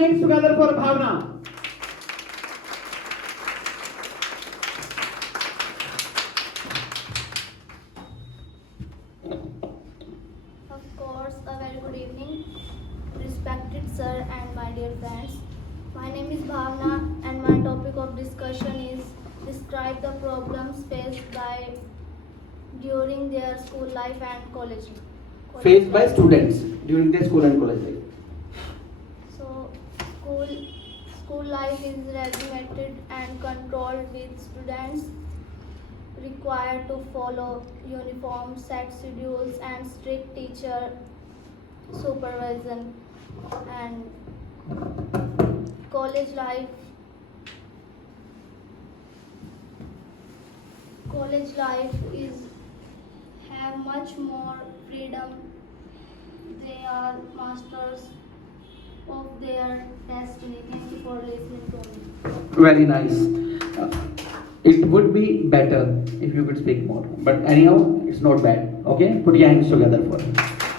hands together for Bhavna. Of course, a very good evening, respected sir and my dear friends. My name is Bhavna and my topic of discussion is describe the problems faced by during their school life and college. Faced by life. students during their school and college life. So, school life is regimented and controlled with students required to follow uniform set schedules and strict teacher supervision. And college life college life is have much more freedom. They are masters of their destiny. Thank you for listening to me. Very nice. Uh, it would be better if you could speak more. But anyhow, it's not bad. Okay? Put your hands together for it.